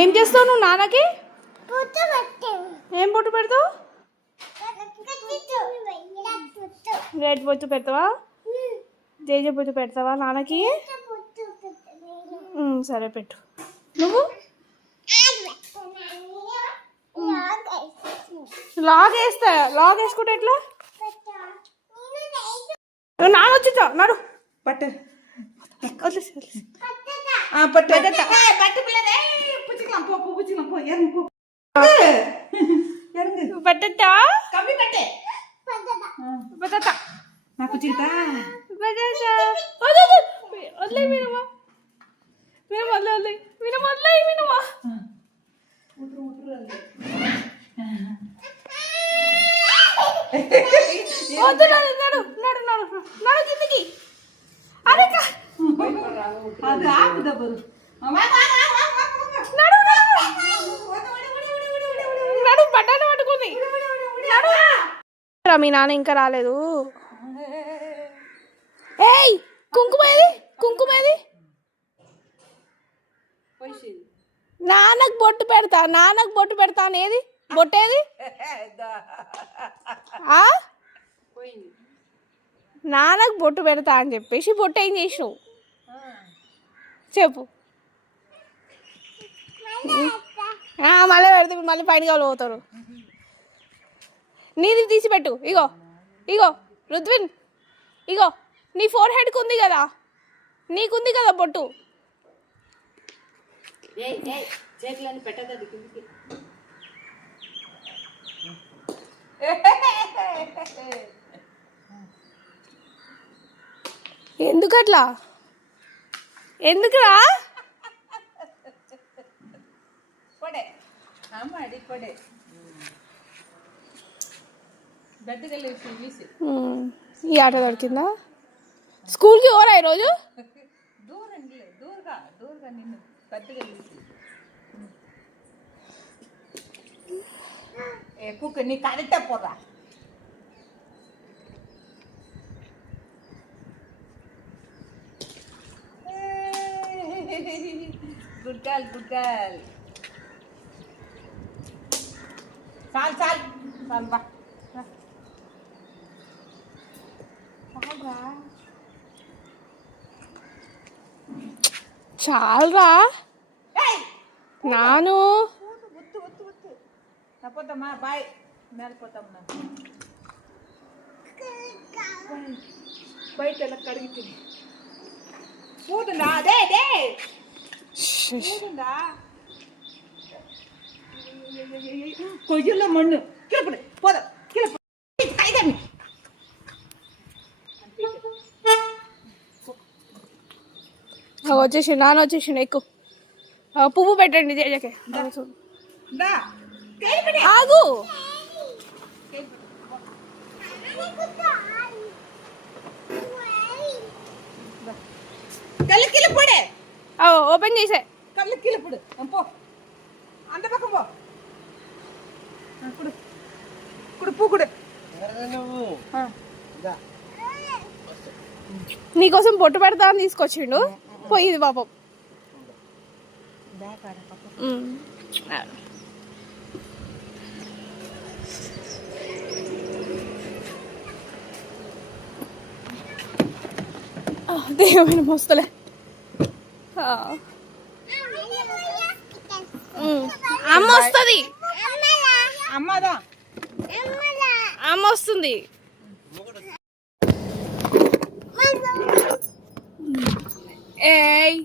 ఏం చేస్తావు నువ్వు నాన్నకి? ఏం బొట్టు పెడతావు? రెడ్ బొట్టు పెడతావా? జేజే బొట్టు పెడతావా నాన్నకి? సరే పెట్టు. నువ్వు లాగ్ వేస్తా. లాగ్ వేసుకుంటే ఎట్లా? నువ్వు నాన్న వచ్చా నడు పట్ట పట్టా నాకు చిరుతా వదిలే వినమా వినమ వదిలే వినమ వదిలే వినమా వద్దు నడు నడు నడు నడు నడు కిందికి. అరే నడు పట్టాను పట్టుకుంది. మీ నాన్న ఇంకా రాలేదు. ఏయ్ కుంకుమేది కుంకుమేది? నాన్నకు బొట్టు పెడతా నాన్నకు బొట్టు పెడతా అనేది బొట్టేది? నాన్నకు బొట్టు పెడతా అని చెప్పేసి బొట్టు ఏం చేసినావు చెప్పు. మళ్ళీ పెడితే మళ్ళీ పైన కావాలి పోతారు. నీది తీసి పెట్టు. ఇగో ఇగో రుద్విన్ ఇగో నీ ఫోర్ హెడ్కి ఉంది కదా, నీకుంది కదా బొట్టు. ఎందుకట్లా? ఎందుకురా? ఈ ఆట దొరికిందా? స్కూల్కి పోరా ఈరోజు? నీ కరెక్టే పోరా. Good girl good girl. చాలు చాలు చాలు బా చాలరా నాను. పోతామా బాయ్ మేలిపోతాం. బయట ఎలా కడిగితుంది పోతుందా? అదే అదే పోతుందా? కొయ్యల్లో మಣ್ಣు కిలపడు పోదా కిలపడు. వచ్చేసి నాన్న వచ్చేసిండు. ఎక్కువ పువ్వు పెట్టండి జేజకే. ఆగు ఓపెన్ చేసే కళ్ళు కిలపడు పో. అంత పక్కన పో. కుడు పూకుడు నీకోసం బొట్టు పెడతా అని తీసుకొచ్చిండు. పోయింది పాపం. దేవుని మోస్తలే. అమ్మ వస్తుంది. అమ్మదా అమ్మ వస్తుంది. ఏయ్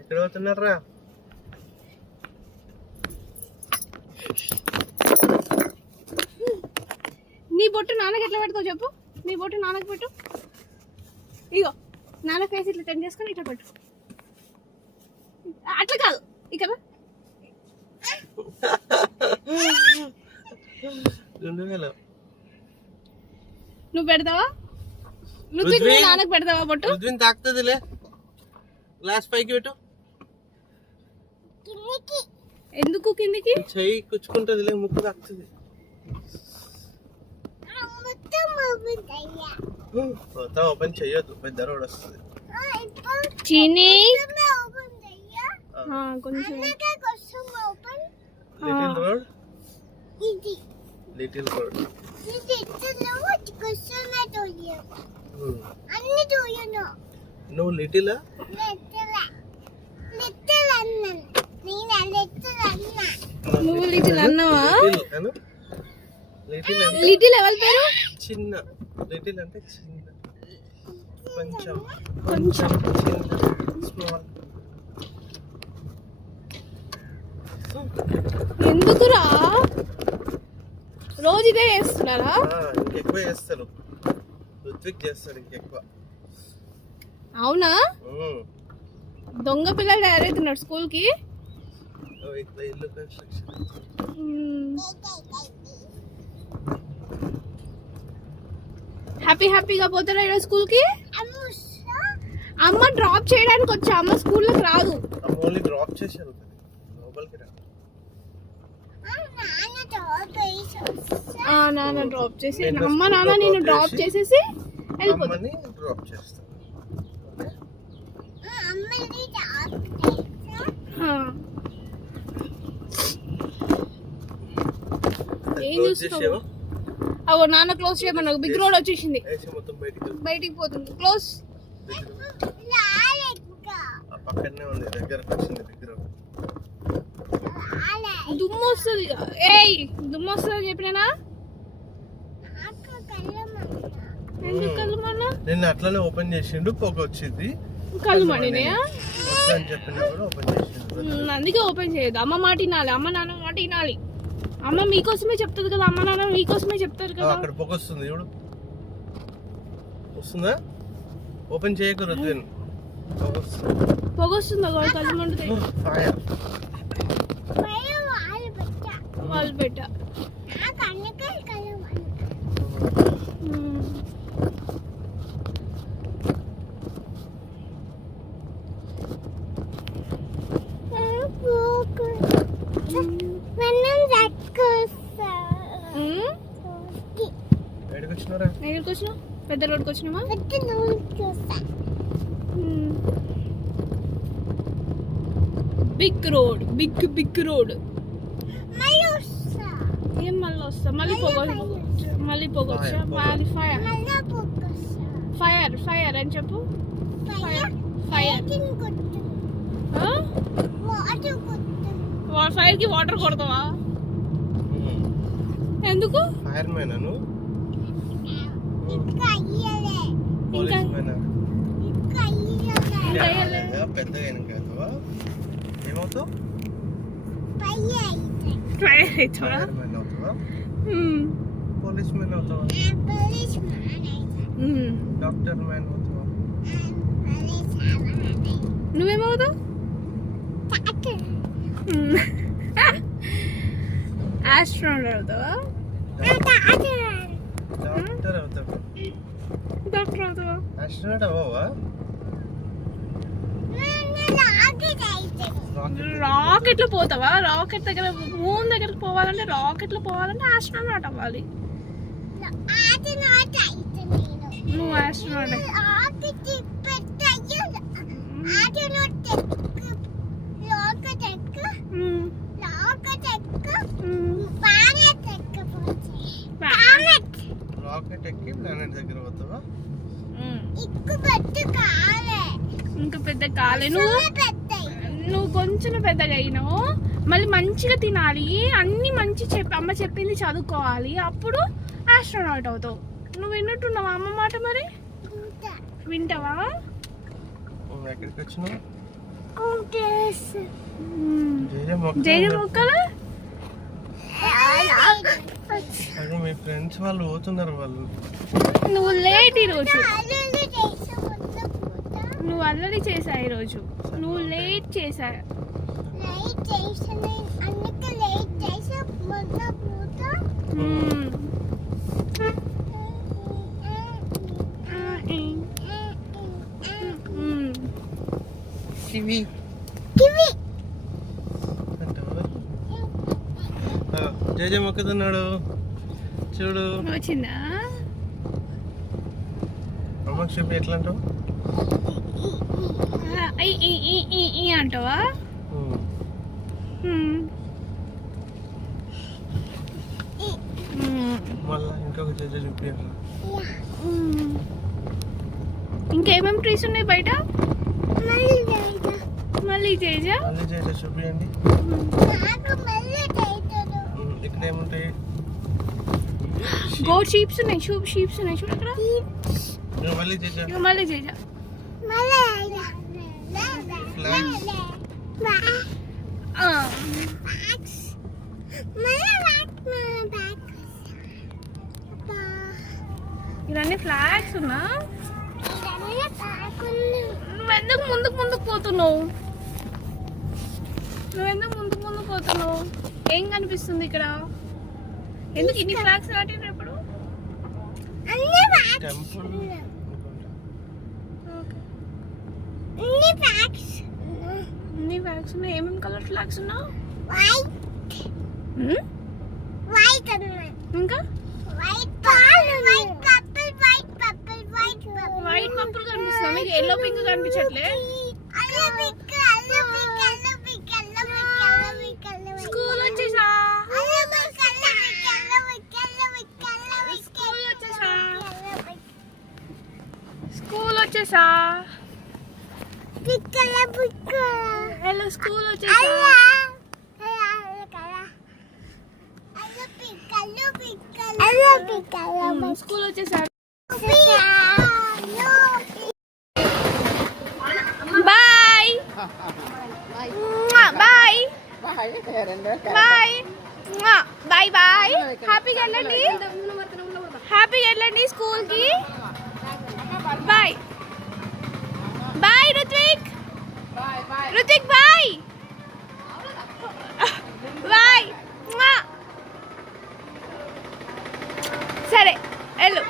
ఎక్కడ పోతున్నారా? నీ బొట్టు నాన్నకి ఎట్లా పెడతావు చెప్పు. నీ బొట్టు నాన్నకి పెట్టు. ఇగో నాన్న ఫేస్ ఇట్లా టెన్ చేసుకొని ఇట్లా పెట్టు. అట్లా కాదు ఇక్కడ నువ్వు పెడతావా? నువ్వు నాన్నకు పెడతావా బొట్టు? తాకుతుందిలే. గ్లాస్ పైకి పెట్టు. ఎందుకు కిందికి? చెయ్యి కుచ్చుకుంటుందిలే, ముక్కు తాకుతుంది. ఓపెన్ చెయ్యొద్దు, పెద్ద రోడ్ వస్తుంది. చిన్ని కొంచెం లిటిల్ రోడ్ లిటిల్ రోడ్ నువ్వు లిటిల్ నువ్వు లిటిల్ అన్నావా? లిటిల్ లిటిల్ ఎవరి పేరు? చిన్న లిటిల్ అంటే చిన్న కొంచెం కొంచెం చిన్న స్మాల్. ఎందుకురా రోజు ఇదే చేస్తున్నారా? ఇంకెక్కువ చేస్తారు, రుత్విక్ చేస్తాడు ఇంకెక్కువ. అవునా? దొంగ పిల్లలు తయారవుతున్నాడు స్కూల్ కి. ఇట్లా ఇల్లు కన్స్ట్రక్షన్. హ్యాపీగా పోతారా ఈరోజు స్కూల్ కి? అమ్మ డ్రాప్ చేయడానికి వచ్చా, అమ్మ స్కూల్లోకి రాదు. ఓన్లీ డ్రాప్ చేశారు లోపలికి రా. నాన్న డ్రాప్ చేసి అమ్మ నాన్న నేను డ్రాప్ చేసేసి వెళ్ళిపోతా. అమ్మని డ్రాప్ చేస్తా. ఏం చూస్తావు? అవో నాన్న క్లోజ్ చేయమన్నా. బిగ్ రోడ్ వచ్చేసింది, మొత్తం బయటికి పోతుంది. క్లోజ్. పక్కనే ఉంది, దగ్గరకు వచ్చింది దగ్గర. దుమ్ము వస్తుంది. ఏయ్ దుమ్ము వస్తుంది చెప్పినా. ఎందుకు కళ్ళు మన్నా? నిన్న అట్లనే ఓపెన్ చేసిండు, పొగ వచ్చింది. కళ్ళు మండినాయా? అని చెప్పినా కూడా ఓపెన్ చేసిండు. అందుకే ఓపెన్ చేయదు. అమ్మ మాట వినాలి, అమ్మ నాన్న మాట వినాలి. అమ్మ మీకోసమే చెప్తుంది కదా, అమ్మ నాన్న మీకోసమే చెప్తారు కదా. అక్కడ పొగ వస్తుంది చూడు, వస్తుందా? ఓపెన్ చేయకూడదు, పొగ వస్తుందా? కళ్ళు మండుతాయి. వాళ్ళు పెట్ట ఎక్కడికి వచ్చినా? పెద్ద రోడ్కి వచ్చినామా? Big road, big road. ఏం మళ్ళీ వస్తా? మళ్ళీ పొగ వచ్చా, మళ్ళీ ఫైర్ అని చెప్పు. ఫైర్ కి వాటర్ కొడతావా? ఎందుకు? ఫైర్ మ్యాన్ అను. పెద్దగా ఏమవుతావు? పోలీస్ మ్యాన్ అవుతావా? డాక్టర్ మ్యాన్ అవుతావా? నువ్వేమవుతావు? ఆస్ట్రోనాట్ అవుతావా? డాక్టర్ అవుతావా? డాక్టర్ అవుతావా? ఆస్ట్రోనాట్ అవ్వవా? రాకెట్ లో పోతావా? రాకెట్ దగ్గర మూన్ దగ్గరకు పోవాలంటే, రాకెట్ లో పోవాలంటే ఆస్ట్రోనాట్ అవ్వాలి. నువ్వు ఆస్ట్రోనాట్. రాకెట్ ఎక్కి ప్లానెట్ దగ్గర పోతావా? ఇంకా పెద్ద కాలే. నువ్వు కొంచెం పెద్దగా అయినావు. మళ్ళీ మంచిగా తినాలి, అన్ని మంచి అమ్మ చెప్పింది చదువుకోవాలి, అప్పుడు ఆస్ట్రోనాట్ అవుతావు. నువ్వు విన్నట్టున్నావా అమ్మ మాట? మరి వింటావా? ఎక్కడికి వచ్చినావు? జయ మొక్కలు. మీ ఫ్రెండ్స్ వాళ్ళు పోతున్నారు. వాళ్ళు నువ్వు లేట్ ఈరోజు. నువ్వు అల్లరి చేసా ఈరోజు. నువ్వు లేట్ చేసా. కివి జయ మొక్కుతున్నాడు చూడు. వచ్చిందా? అమ్మకి చెప్పి ఎట్లా అంటావు? అంటావా? తేజ చూపించారు. ఇంకేమేమి ట్రీస్ ఉన్నాయి బయట? మళ్ళీ తేజ మళ్ళీ తేజ చూపించండి. ఇక్కడ ఏముంటాయి? గోట్ షీప్స్ ఉన్నాయి, షీప్స్ ఉన్నాయి చూడు అక్కడ. మళ్ళీ తేజ ఇక మళ్ళీ తేజ ఫ్లాగ్స్. ఇవన్నీ ఫ్లాగ్స్ ఉన్నా. నువ్వెందుకు ముందుకు పోతున్నావు? ఏం కనిపిస్తుంది ఇక్కడ? ఎందుకు ఇన్ని ఫ్లాగ్స్ నాటిండ్రు ఇప్పుడు? టెంపుల్ అన్ని ఫ్లాగ్స్ ఉన్నాయి. ఏమేమి కలర్ ఫ్లాగ్స్ ఉన్నా? ఇంకా వైట్ పర్పుల్ కనిపిస్తుంది. మీకు ఎల్లో పింక్ కనిపించట్లే? స్కూల్ వచ్చేసా. స్కూల్ వచ్చేసా. హలో స్కూల్ వచ్చేసా. స్కూల్ వచ్చేసా. Bye bye bye bye bye. హ్యాపీగా వెళ్ళండి స్కూల్ కి. Bye bye Ruthvik. Bye bye. సరే వెళ్ళు.